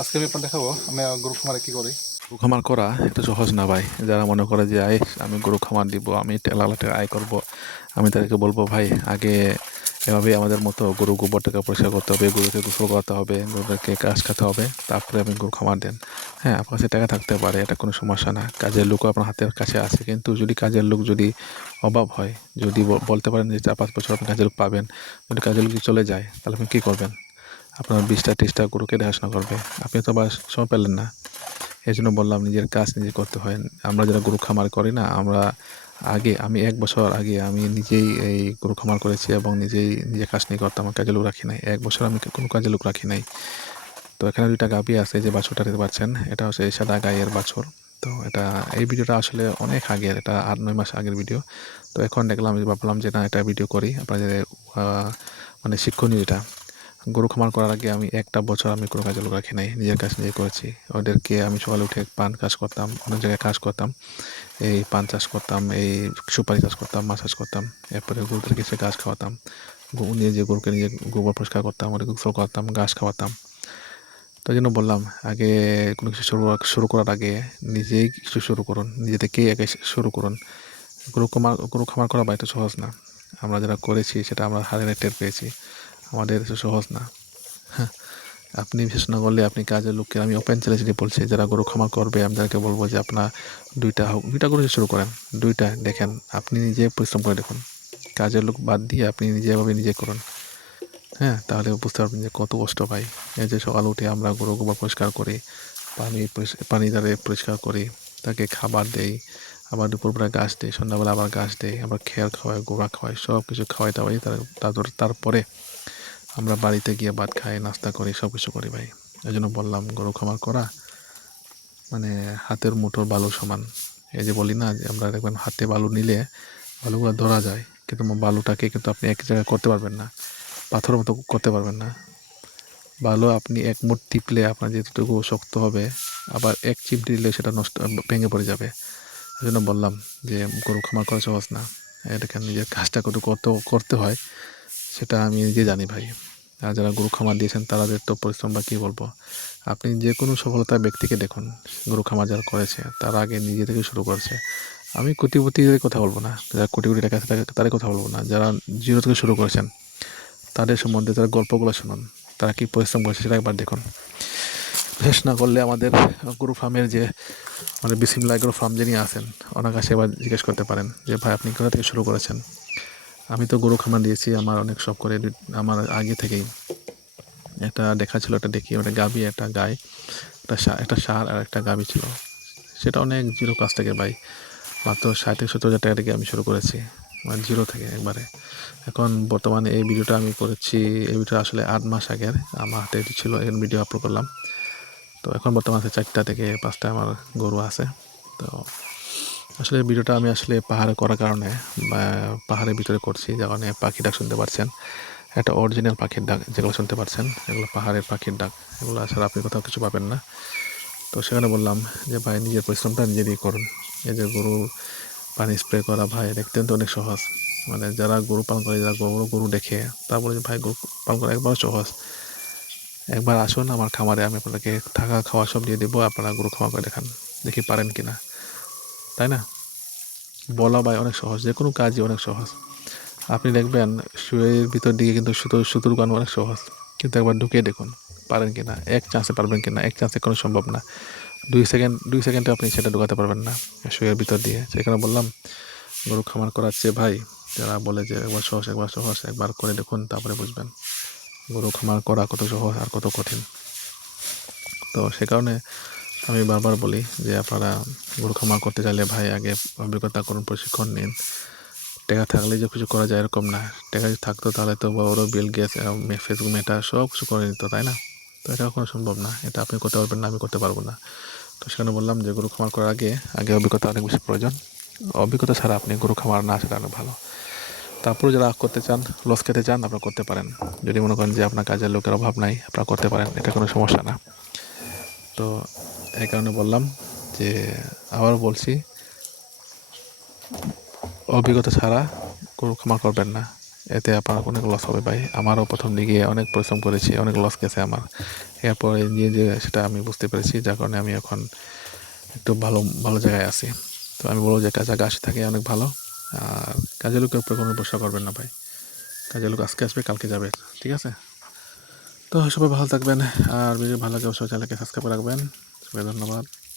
আজকে আমি আপনার দেখাবো আমি গরু খামারে কি করি। গরু খামার করা একটু সহজ না ভাই। যারা মনে করে যে আমি গরু খামার দিব, আমি লাখ টাকা আয় করব, আমি তাদেরকে বলবো ভাই আগে এভাবে আমাদের মতো গরু গোবরটাকে পরিষ্কার করতে হবে, গরুকে গোসল করাতে হবে, গরুদেরকে ঘাস খেতে হবে, তারপরে আপনি গরু খামার দেন। হ্যাঁ, আপনার কাছে টাকা থাকতে পারে, এটা কোনো সমস্যা না, কাজের লোকও আপনার হাতের কাছে আছে, কিন্তু যদি কাজের লোক যদি অভাব হয়, যদি বলতে পারেন যে 4-5 বছর আপনি কাজের লোক পাবেন, যদি কাজের লোক চলে যায় তাহলে আপনি কী করবেন? আপনার 20টা 30টা গরুকে দেখাশোনা করবে, আপনি তো আবার সময় পেলেন না। এই জন্য বললাম নিজের কাজ নিজে করতে হয়। আমরা যারা গরু খামার করি না, আমি 1 বছর আগে আমি নিজেই এই গরু খামার করেছি এবং নিজে কাজ নিয়ে করতাম, আমার কাজে লোক রাখি নাই। 1 বছর আমি কোনো কাজে লোক রাখি নাই। তো এখানে 2টা গাভী আছে, যে বাছুরটা দেখতে পাচ্ছেন, এটা হচ্ছে এই সাদা গাইয়ের বাছুর। তো এই ভিডিওটা আসলে অনেক আগের, এটা 8-9 মাস আগের ভিডিও। তো এখন দেখলাম, ভাবলাম যে না, এটা ভিডিও করি আপনাদের, মানে শিক্ষণীয় এটা। গরু খামার করার আগে আমি 1টা বছর আমি কোনো কাজে লোক রাখি নাই, নিজের কাজ নিজে করেছি। ওদেরকে আমি সকালে উঠে পান চাষ করতাম, অনেক জায়গায় কাজ করতাম, এই পান চাষ করতাম, এই সুপারি চাষ করতাম, মাছ চাষ করতাম। এরপরে গরুদেরকে সে ঘাস খাওয়াতাম, গরুকে নিজে গোবর পরিষ্কার করতাম, ওদেরকে গোসল করতাম, ঘাস খাওয়াতাম। তাই জন্য বললাম, আগে কোনো কিছু শুরু করার আগে নিজেই কিছু শুরু করুন, নিজে থেকেই আগে শুরু করুন। গরু খামার করা বা এটা সহজ না। আমরা যারা করেছি সেটা আমরা হারে টের পেয়েছি, আমাদের সহজ না। হ্যাঁ, আপনি বিশেষ না করলে আপনি কাজের লোককে, আমি ওপেন চ্যালেঞ্জে বলছি, যারা গরু খামার করবে আমি তাদেরকে বলবো যে আপনার 2টা গরু শুরু করেন, 2টা দেখেন, আপনি নিজে পরিশ্রম করে দেখুন, কাজের লোক বাদ দিয়ে আপনি নিজে করুন। হ্যাঁ, তাহলে বুঝতে পারবেন যে কত কষ্ট পাই। এই যে সকাল উঠে আমরা গরু গোবর পরিষ্কার করি, পানি দ্বারে পরিষ্কার করি, তাকে খাবার দেই, আবার দুপুরবেলা ঘাস দেই, সন্ধ্যাবেলা আবার ঘাস দেই, আবার খেয়ার খাওয়াই, গোড়া খাওয়াই, সব কিছু খাওয়াই দাওয়াই, তারপরে আমরা বাড়িতে গিয়ে ভাত খাই, নাস্তা করি, সব কিছু করি ভাই। এই জন্য বললাম, গরু খামার করা মানে হাতের মুঠোর বালু সমান। এই যে বলি না, যে আমরা দেখবেন হাতে বালু নিলে বালুগুলো ধরা যায়, কিন্তু বালুটাকে কিন্তু আপনি এক জায়গায় করতে পারবেন না, পাথরের মতো করতে পারবেন না। বালু আপনি এক মুঠ টিপলে আপনার যেটুকু শক্ত হবে, আবার এক চিপ দিলে সেটা ভেঙে পড়ে যাবে। এই জন্য বললাম যে গরু খামার করা সহজ না। এটাকে নিজের কাজটা করতে হয়, সেটা আমি নিজে জানি ভাই। আর যারা গরু খামার দিয়েছেন তাদের তো পরিশ্রম বা কী বলবো। আপনি যে কোনো সফলতার ব্যক্তিকে দেখুন, গরু খামার যারা করেছে তারা আগে নিজে থেকে শুরু করেছে। আমি কোটিপতিদের কথা বলবো না, যারা কোটি কোটি টাকা আছে তাদের কথা বলবো না, যারা জিরো থেকে শুরু করেছেন তাদের সম্বন্ধে, তার গল্পগুলো শুনুন, তারা কী পরিশ্রম করেছে সেটা একবার দেখুন। শেষ না করলে আমাদের গরু ফার্মের যে, মানে বিসমিল্লাহ গরু ফার্ম যিনি আছেন, ওনার কাছে এবার জিজ্ঞেস করতে পারেন যে ভাই আপনি কোথা থেকে শুরু করেছেন। আমি তো গরু খামার দিয়েছি, আমার অনেক শখ করে, আমার আগে থেকেই একটা দেখা ছিল, একটা দেখি, ওটা গাভী, একটা গাই, একটা ষাঁড় আর একটা গাভী ছিল। সেটা অনেক জিরো কাজ থেকে ভাই, মাত্র 60-70 হাজার টাকা থেকে আমি শুরু করেছি, মানে জিরো থেকে একবারে। এখন বর্তমানে এই ভিডিওটা আমি করেছি, এই ভিডিওটা আসলে 8 মাস আগের আমার হাতে ছিল, এখন ভিডিও আপলোড করলাম। তো এখন বর্তমানে 4টা থেকে 5টা আমার গরু আছে। তো আসলে ভিডিওটা আমি আসলে পাহাড়ে করার কারণে, পাহাড়ের ভিতরে করছি, যে কারণে পাখি ডাক শুনতে পারছেন, একটা অরিজিনাল পাখির ডাক যেগুলো শুনতে পারছেন, এগুলো পাহাড়ের পাখির ডাক, এগুলো ছাড়া আপনি কোথাও কিছু পাবেন না। তো সেখানে বললাম যে ভাই নিজের পরিশ্রমটা নিজেরই করুন। এই যে গরু পানি স্প্রে করা ভাই, দেখতেন তো অনেক সহজ, মানে যারা গরু পালন করে, যারা গরু দেখে, তা বলে যে ভাই গরু পালন করা একবার সহজ। একবার আসুন আমার খামারে, আমি আপনাদেরকে থাকা খাওয়া সব দিয়ে দেবো, আপনারা গরু খামার করে দেখান, দেখি পারেন কিনা, তাই না? বলা ভাই অনেক সহজ, যে কোনো কাজই অনেক সহজ। আপনি দেখবেন শুয়ের ভিতর দিকে কিন্তু সুতোর গান অনেক সহজ, কিন্তু একবার ঢুকিয়ে দেখুন পারেন কিনা, এক চান্সে পারবেন কিনা, এক চান্সে কোনো সম্ভব না। 2 সেকেন্ডে আপনি সেটা ঢুকাতে পারবেন না শুয়ের ভিতর দিয়ে। সেখানে বললাম, গরু খামার করাচ্ছে ভাই, যারা বলে যে একবার সহজ, একবার করে দেখুন তারপরে বুঝবেন গরু খামার করা কত সহজ আর কত কঠিন। তো সে কারণে আমি বারবার বলি যে আপনারা গরু খামার করতে চাইলে ভাই আগে অভিজ্ঞতা করুন, প্রশিক্ষণ নিন। টাকা থাকলে যে কিছু করা যায় এরকম না, টাকা যদি থাকতো তাহলে তো বড় বিল গেটস, ফেসবুক, মেটা সব কিছু করে নিত, তাই না? তো এটা কখনো সম্ভব না, এটা আপনি করতে পারবেন না, আমি করতে পারবো না। তো সেখানে বললাম যে গরু খামার করার আগে অভিজ্ঞতা অনেক বেশি প্রয়োজন। অভিজ্ঞতা ছাড়া আপনি গরু খামার না সেটা অনেক ভালো। তারপরে যারা করতে চান, লস খেতে চান, আপনারা করতে পারেন। যদি মনে করেন যে আপনার কাজের লোকের অভাব নাই, আপনারা করতে পারেন, এটা কোনো সমস্যা না। তো এই কারণে বললাম যে, আবার বলছি, অভিজ্ঞতা ছাড়া গরু খামার করবেন না। এতে আপনার অনেক লস হবে ভাই। আমারও প্রথম দিকে অনেক পরিশ্রম করেছি, অনেক লস গেছে আমার। এরপরে যে সেটা আমি বুঝতে পেরেছি, যার কারণে আমি এখন একটু ভালো ভালো জায়গায় আছি। তো আমি বলবো যে কাজে আসে থাকে অনেক ভালো। আর কাজের লোকের উপরে কোনো ভরসা করবেন না ভাই। কাজের লোক আজকে আসবে, কালকে যাবে, ঠিক আছে? তো সবাই ভালো থাকবেন। আর ভিডিও ভালো লাগে অবশ্যই চ্যানেলকে সাবস্ক্রাইব রাখবেন। সবাই ধন্যবাদ।